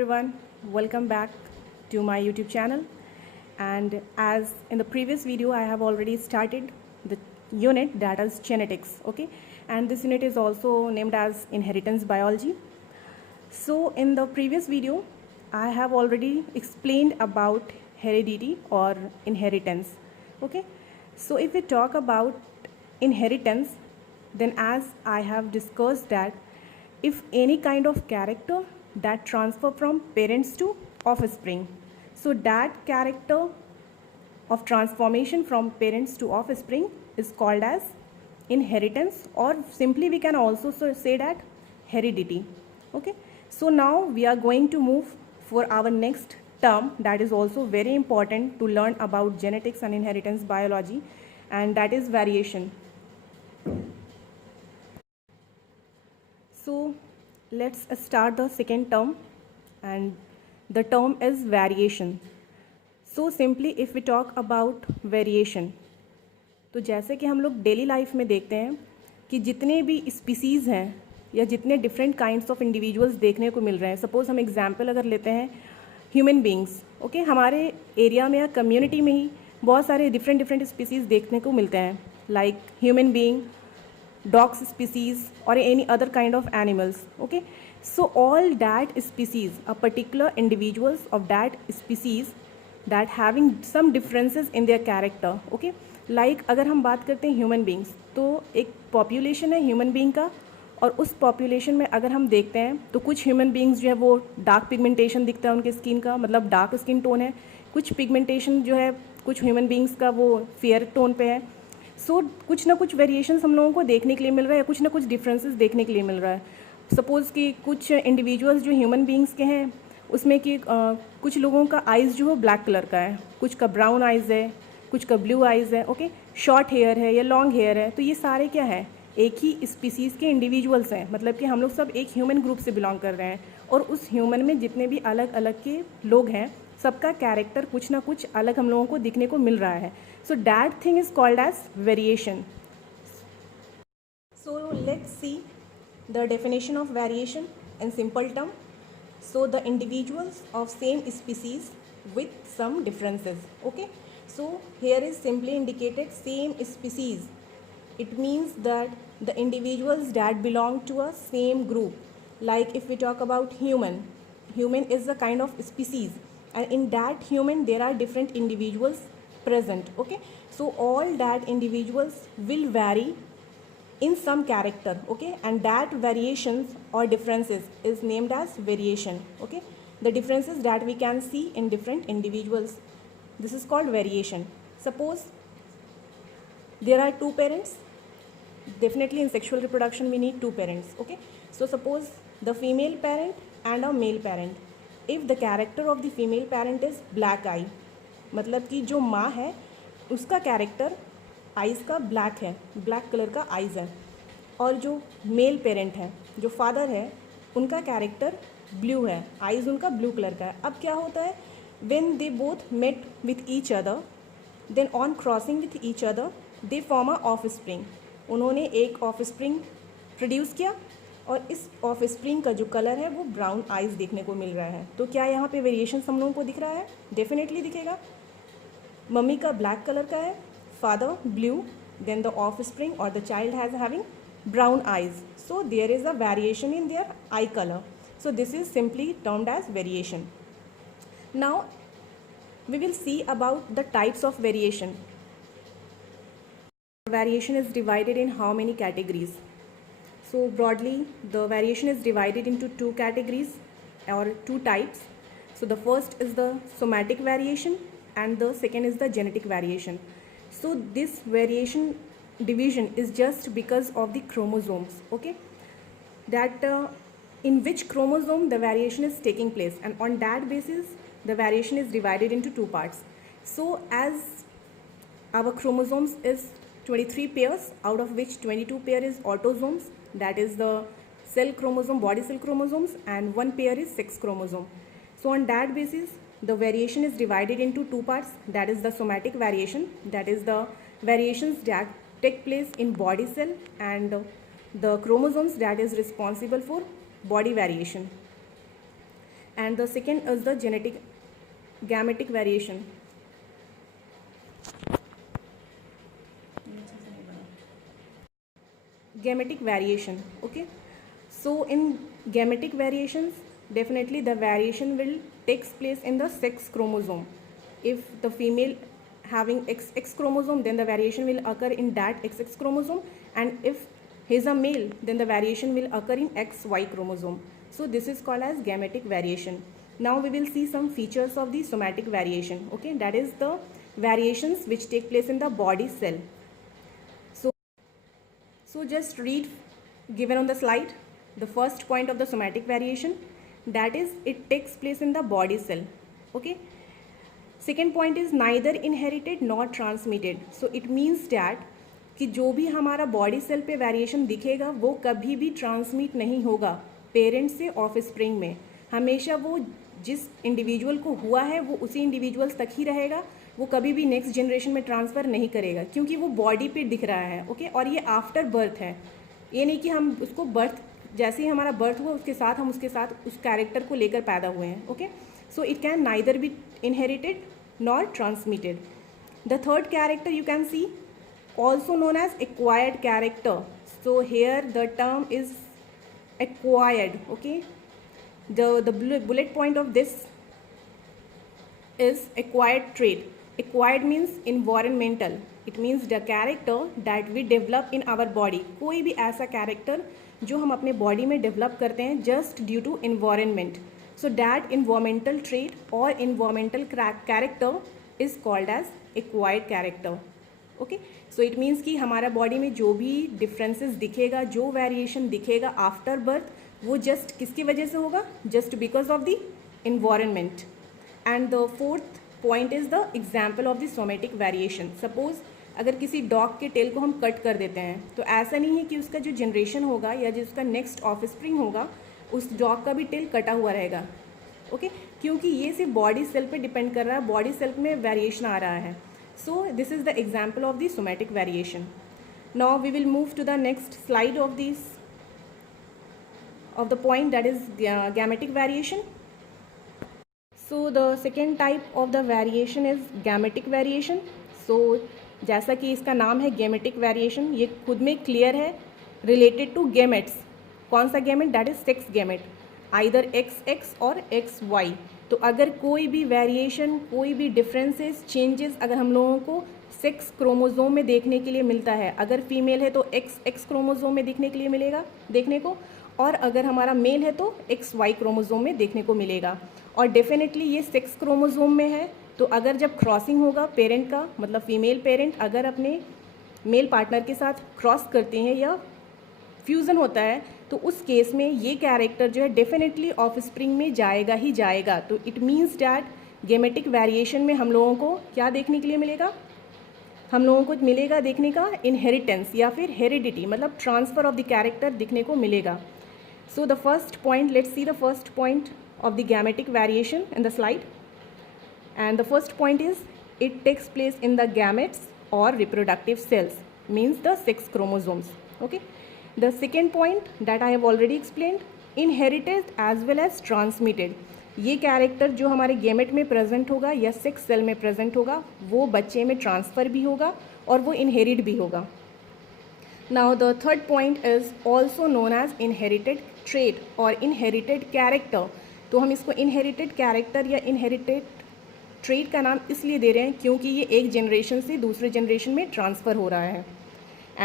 everyone, welcome back to my YouTube channel. And as in the previous video, I have already started the unit that is genetics, okay? And this unit is also named as inheritance biology. So in the previous video, I have already explained about heredity or inheritance, okay? So if we talk about inheritance, then as I have discussed that if any kind of character that transfer from parents to offspring, so that character of transformation from parents to offspring is called as inheritance, or simply we can also say that heredity. Okay, so now we are going to move for our next term that is also very important to learn about genetics and inheritance biology, and that is variation. So let's start the second term, and the term is variation. So simply if we talk about variation, तो जैसे कि हम लोग daily life में देखते हैं कि जितने भी स्पीसीज़ हैं या जितने डिफरेंट काइंड्स ऑफ इंडिविजुअल्स देखने को मिल रहे हैं, सपोज़ हम एग्जांपल अगर लेते हैं ह्यूमन बींग्स, ओके, हमारे एरिया में या कम्युनिटी में ही बहुत सारे डिफरेंट स्पीसीज़ देखने को मिलते हैं, like human being, dogs species or any other kind of animals. Okay, so all that species, a particular individuals of that species that having some differences in their character. Okay, like अगर हम बात करते हैं human beings, तो एक population है human being का, और उस पॉपुलेशन में अगर हम देखते हैं तो कुछ ह्यूमन बींग्स जो है वो डार्क पिगमेंटेशन दिखता है उनके स्किन का, मतलब डार्क स्किन टोन है, कुछ पिगमेंटेशन जो है कुछ ह्यूमन बींग्स का वो फेयर टोन पे है. सो कुछ ना कुछ वेरिएशंस हम लोगों को देखने के लिए मिल रहा है, कुछ ना कुछ डिफरेंसेस देखने के लिए मिल रहा है. सपोज़ कि कुछ इंडिविजुअल्स जो ह्यूमन बींग्स के हैं उसमें कि कुछ लोगों का आइज़ जो है ब्लैक कलर का है, कुछ का ब्राउन आइज़ है, कुछ का ब्लू आइज़ है, ओके, शॉर्ट हेयर है या लॉन्ग हेयर है. तो ये सारे क्या है, एक ही स्पीसीज़ के इंडिविजुअल्स हैं, मतलब कि हम लोग सब एक ह्यूमन ग्रुप से बिलोंग कर रहे हैं, और उस ह्यूमन में जितने भी अलग अलग के लोग हैं सबका कैरेक्टर कुछ ना कुछ अलग हम लोगों को दिखने को मिल रहा है. So that thing is called as variation. So let's see the definition of variation in simple term. So the individuals of same species with some differences. Okay, so here is simply indicated same species. It means that the individuals that belong to a same group. Like if we talk about human is a kind of species, and in that human there are different individuals present. Okay, so all that individuals will vary in some character, okay, and that variations or differences is named as variation. Okay, the differences that we can see in different individuals, this is called variation. Suppose there are two parents, definitely in sexual reproduction we need two parents. Okay, so suppose the female parent and a male parent. If the character of the female parent is black eye, मतलब कि जो माँ है उसका character eyes का black है, black colour का eyes है, और जो मेल पेरेंट है, जो फादर है, उनका कैरेक्टर ब्लू है, आइज़ उनका ब्लू कलर का है. अब क्या होता है, when they both mate with each other, then on crossing with each other they form a offspring. उन्होंने एक ऑफ स्प्रिंग प्रोड्यूस किया, और इस ऑफ स्प्रिंग का जो कलर है वो ब्राउन आइज़ देखने को मिल रहा है. तो क्या यहाँ पे वेरिएशन हम लोगों को दिख रहा है? डेफिनेटली दिखेगा. मम्मी का ब्लैक कलर का है, father blue, then the offspring और the child has having brown eyes, so there is a variation in their eye colour. So this is simply termed as variation. Now we will see about the types of variation. Variation is divided in how many categories? So broadly the variation is divided into two categories or two types. So the first is the somatic variation and the second is the genetic variation. So this variation division is just because of the chromosomes, okay, that in which chromosome the variation is taking place, and on that basis the variation is divided into two parts. So as our chromosomes is 23 pairs, out of which 22 pair is autosomes, that is the cell chromosome, body cell chromosomes, and one pair is sex chromosome. So on that basis the variation is divided into two parts, that is the somatic variation, that is the variations that take place in body cell, and the chromosomes that is responsible for body variation. and the second is the gametic variation. Gametic variation, okay. So in gametic variations, definitely the variation will takes place in the sex chromosome. If the female having XX chromosome, then the variation will occur in that XX chromosome, and if he is a male, then the variation will occur in XY chromosome. So this is called as gametic variation. Now we will see some features of the somatic variation, okay, that is the variations which take place in the body cell. So just read given on the slide the first point of the somatic variation, that is it takes place in the body cell, okay. Second point is neither inherited nor transmitted. So it means that कि जो भी हमारा body cell पे variation दिखेगा वो कभी भी transmit नहीं होगा पेरेंट्स से ऑफस्प्रिंग में. हमेशा वो जिस इंडिविजुअल को हुआ है वो उसी इंडिविजुअल्स तक ही रहेगा, वो कभी भी नेक्स्ट जनरेशन में ट्रांसफ़र नहीं करेगा क्योंकि वो बॉडी पे दिख रहा है, ओके. और ये आफ्टर बर्थ है, ये नहीं कि हम उसको बर्थ जैसे ही हमारा बर्थ हुआ उसके साथ हम उसके साथ उस कैरेक्टर को लेकर पैदा हुए हैं, okay. So it can neither be inherited nor transmitted. The third character you can see also known as acquired character. So here the term is acquired, okay. The bullet point of this is acquired trait. Acquired means environmental. It means the character that we develop in our body. कोई भी ऐसा character जो हम अपने body में develop करते हैं just due to environment. So that environmental trait or environmental character is called as acquired character. Okay. So it means कि हमारा बॉडी में जो भी डिफरेंसेस दिखेगा, जो वेरिएशन दिखेगा आफ्टर बर्थ, वो जस्ट किसकी वजह से होगा, just because of the environment. And the fourth point is the example of the somatic variation. Suppose अगर किसी डॉग के टेल को हम कट कर देते हैं तो ऐसा नहीं है कि उसका जो जनरेशन होगा या जिसका नेक्स्ट ऑफस्प्रिंग होगा उस डॉग का भी टेल कटा हुआ रहेगा, ओके. क्योंकि ये सिर्फ बॉडी सेल पे डिपेंड कर रहा है, बॉडी सेल में वेरिएशन आ रहा है. So this is the example of the somatic variation. Now we will move to the next slide of the point, that is gametic variation. So the second type of the variation is gametic variation. So जैसा कि इसका नाम है gametic variation, ये खुद में clear है, related to gametes. कौन सा gamete? That is sex gamete, either XX और XY. तो अगर कोई भी वेरिएशन, कोई भी डिफरेंसेस, चेंजेस अगर हम लोगों को सेक्स क्रोमोजोम में देखने के लिए मिलता है, अगर फीमेल है तो XX क्रोमोजोम में देखने के लिए मिलेगा देखने को, और अगर हमारा मेल है तो XY क्रोमोजोम में देखने को मिलेगा. और डेफिनेटली ये सेक्स क्रोमोजोम में है, तो अगर जब क्रॉसिंग होगा पेरेंट का, मतलब फीमेल पेरेंट अगर अपने मेल पार्टनर के साथ क्रॉस करते हैं या फ्यूज़न होता है, तो उस केस में ये कैरेक्टर जो है डेफिनेटली ऑफस्प्रिंग में जाएगा ही जाएगा. तो it means that gametic variation में हम लोगों को क्या देखने के लिए मिलेगा, हम लोगों को मिलेगा देखने का इनहेरिटेंस या फिर हेरिडिटी, मतलब ट्रांसफ़र ऑफ द कैरेक्टर दिखने को मिलेगा. So the first point, let's see the first point of the gametic variation in the slide. And the first point is it takes place in the gametes or reproductive cells, means the sex chromosomes, okay. The second point that I have already explained, inherited as well as transmitted. ये character जो हमारे gamete में present होगा या sex cell में present होगा वो बच्चे में ट्रांसफ़र भी होगा और वो इनहेरिट भी होगा. Now the third point is also known as inherited trait और इनहेरिटेड कैरेक्टर. तो हम इसको इनहेरिटेड कैरेक्टर या इनहेरिटेड ट्रेट का नाम इसलिए दे रहे हैं क्योंकि ये एक जनरेशन से दूसरे जनरेशन में ट्रांसफ़र हो रहा है.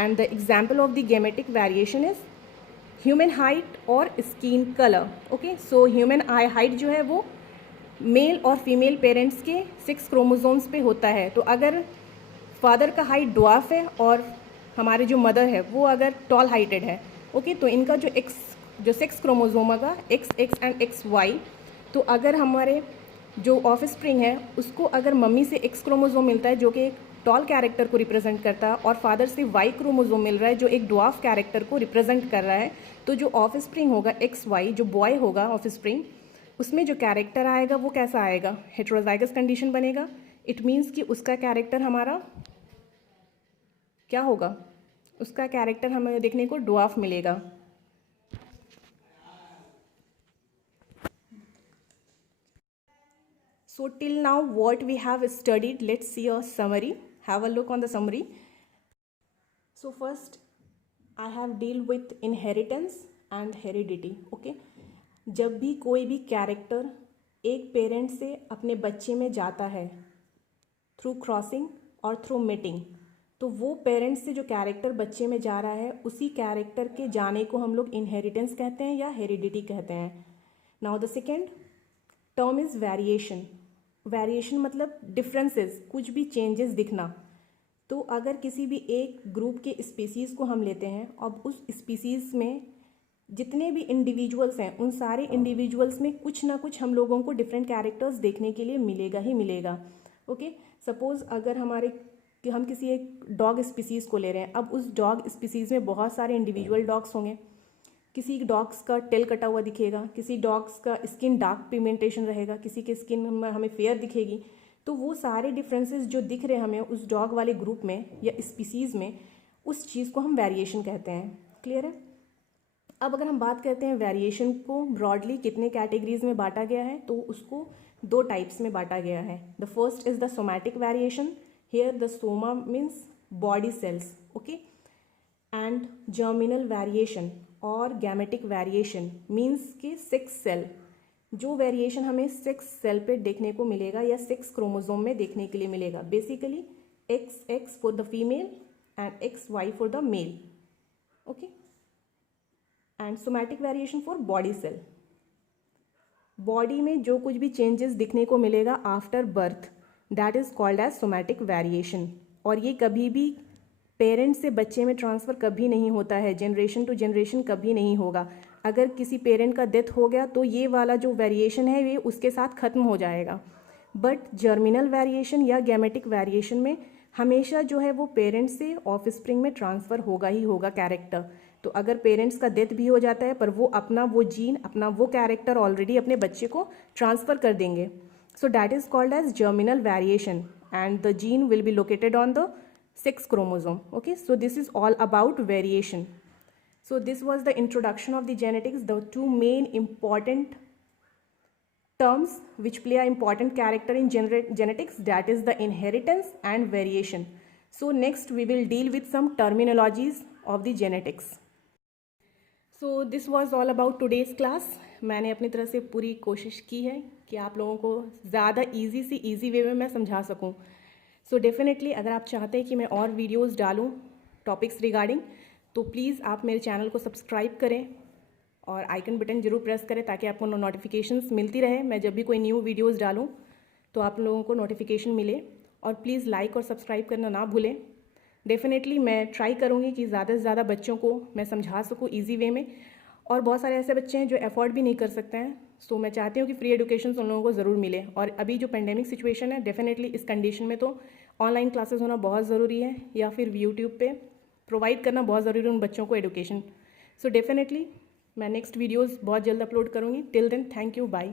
And the example of the gametic variation is human height और skin color, okay. So human height जो है वो मेल और फीमेल पेरेंट्स के 6 क्रोमोसोम्स पे होता है. तो अगर फादर का हाइट ड्वार्फ है और हमारे जो मदर है वो अगर टॉल हाइटेड है, ओके, तो इनका जो 6 क्रोमोसोम होगा XX एंड XY, तो अगर हमारे जो ऑफस्प्रिंग है उसको अगर मम्मी से X क्रोमोसोम मिलता है जो कि एक टॉल कैरेक्टर को रिप्रेजेंट करता है और फादर से Y क्रोमोसोम मिल रहा है जो एक ड्वार्फ कैरेक्टर को रिप्रेजेंट कर रहा है, तो जो ऑफस्प्रिंग होगा XY, जो बॉय होगा ऑफस्प्रिंग, उसमें जो कैरेक्टर आएगा वो कैसा आएगा, हेटेरोजाइगस कंडीशन बनेगा. इट मीन्स कि उसका कैरेक्टर हमारा क्या होगा, उसका कैरेक्टर हमें देखने को ड्वार्फ मिलेगा. So till now what we have studied, let's see a summary. Have a look on the summary. So first I have deal with inheritance and heredity. Okay, जब भी कोई भी कैरेक्टर एक पेरेंट से अपने बच्चे में जाता है थ्रू क्रॉसिंग और थ्रू मीटिंग, तो वो पेरेंट्स से जो कैरेक्टर बच्चे में जा रहा है उसी कैरेक्टर के जाने को हम लोग इनहेरिटेंस कहते हैं या हेरिडिटी कहते हैं. Now the second term is variation. Variation मतलब डिफरेंसेस, कुछ भी चेंजेस दिखना. तो अगर किसी भी एक ग्रुप के स्पीसीज़ को हम लेते हैं, अब उस स्पीसीज़ में जितने भी इंडिविजुअल्स हैं उन सारे इंडिविजुअल्स में कुछ ना कुछ हम लोगों को डिफरेंट कैरेक्टर्स देखने के लिए मिलेगा ही मिलेगा. ओके, सपोज़ अगर हम किसी एक डॉग स्पीसीज़ को ले रहे हैं, अब उस डॉग स्पीसीज़ में बहुत सारे इंडिविजुअल डॉग्स होंगे. किसी डॉग्स का टेल कटा हुआ दिखेगा, किसी डॉग्स का स्किन डार्क पिगमेंटेशन रहेगा, किसी की स्किन हमें फेयर दिखेगी. तो वो सारे डिफरेंसेस जो दिख रहे हैं हमें उस डॉग वाले ग्रुप में या स्पीसीज़ में, उस चीज़ को हम वेरिएशन कहते हैं. क्लियर है? अब अगर हम बात करते हैं वेरिएशन को ब्रॉडली कितने कैटेगरीज में बांटा गया है, तो उसको दो टाइप्स में बांटा गया है. The first is the somatic variation. Here the Soma means body cells. Okay, and germinal variation और गैमेटिक वेरिएशन मीन्स के सेक्स सेल. जो वेरिएशन हमें सेक्स सेल पे देखने को मिलेगा या सेक्स क्रोमोसोम में देखने के लिए मिलेगा. Basically XX for the female and XY for the male. Okay, and somatic variation for body cell. Body में जो कुछ भी चेंजेस दिखने को मिलेगा after birth, that is called as somatic variation. और ये कभी भी पेरेंट से बच्चे में ट्रांसफ़र कभी नहीं होता है, जनरेशन टू जनरेशन कभी नहीं होगा. अगर किसी पेरेंट का डेथ हो गया तो ये वाला जो वेरिएशन है ये उसके साथ ख़त्म हो जाएगा. बट जर्मिनल वेरिएशन या गैमेटिक वेरिएशन में हमेशा जो है वो पेरेंट से ऑफस्प्रिंग में ट्रांसफ़र होगा ही होगा कैरेक्टर. तो अगर पेरेंट्स का डेथ भी हो जाता है पर वो अपना वो जीन, अपना वो कैरेक्टर ऑलरेडी अपने बच्चे को ट्रांसफ़र कर देंगे. So that is called as germinal variation and the gene will be located on the sex chromosome. Okay, so this is all about variation. So this was the introduction of the genetics, the two main important terms which play an important character in genetics, that is the inheritance and variation. So next we will deal with some terminologies of the genetics. So this was all about today's class. मैंने अपनी तरफ से पूरी कोशिश की है कि आप लोगों को ज़्यादा ईजी से ईजी वे में मैं समझा सकूं. सो डेफिनेटली अगर आप चाहते हैं कि मैं और वीडियोस डालूं टॉपिक्स रिगार्डिंग, तो प्लीज़ आप मेरे चैनल को सब्सक्राइब करें और आइकन बटन ज़रूर प्रेस करें ताकि आपको नोटिफिकेशंस मिलती रहे. मैं जब भी कोई न्यू वीडियोस डालूं तो आप लोगों को नोटिफिकेशन मिले. और प्लीज़ लाइक और सब्सक्राइब करना ना भूलें. डेफिनेटली मैं ट्राई करूँगी कि ज़्यादा से ज़्यादा बच्चों को मैं समझा सकूँ ईजी वे में. और बहुत सारे ऐसे बच्चे हैं जो अफोर्ड भी नहीं कर सकते हैं. सो मैं चाहती हूँ कि फ्री एजुकेशन उन लोगों को ज़रूर मिले. और अभी जो पेंडेमिक सिचुएशन है, डेफिनेटली इस कंडीशन में तो ऑनलाइन क्लासेस होना बहुत ज़रूरी है या फिर यूट्यूब पे प्रोवाइड करना बहुत ज़रूरी है उन बच्चों को एजुकेशन. सो डेफिनेटली मैं नेक्स्ट वीडियोज़ बहुत जल्द अपलोड करूँगी. Till then, thank you, bye.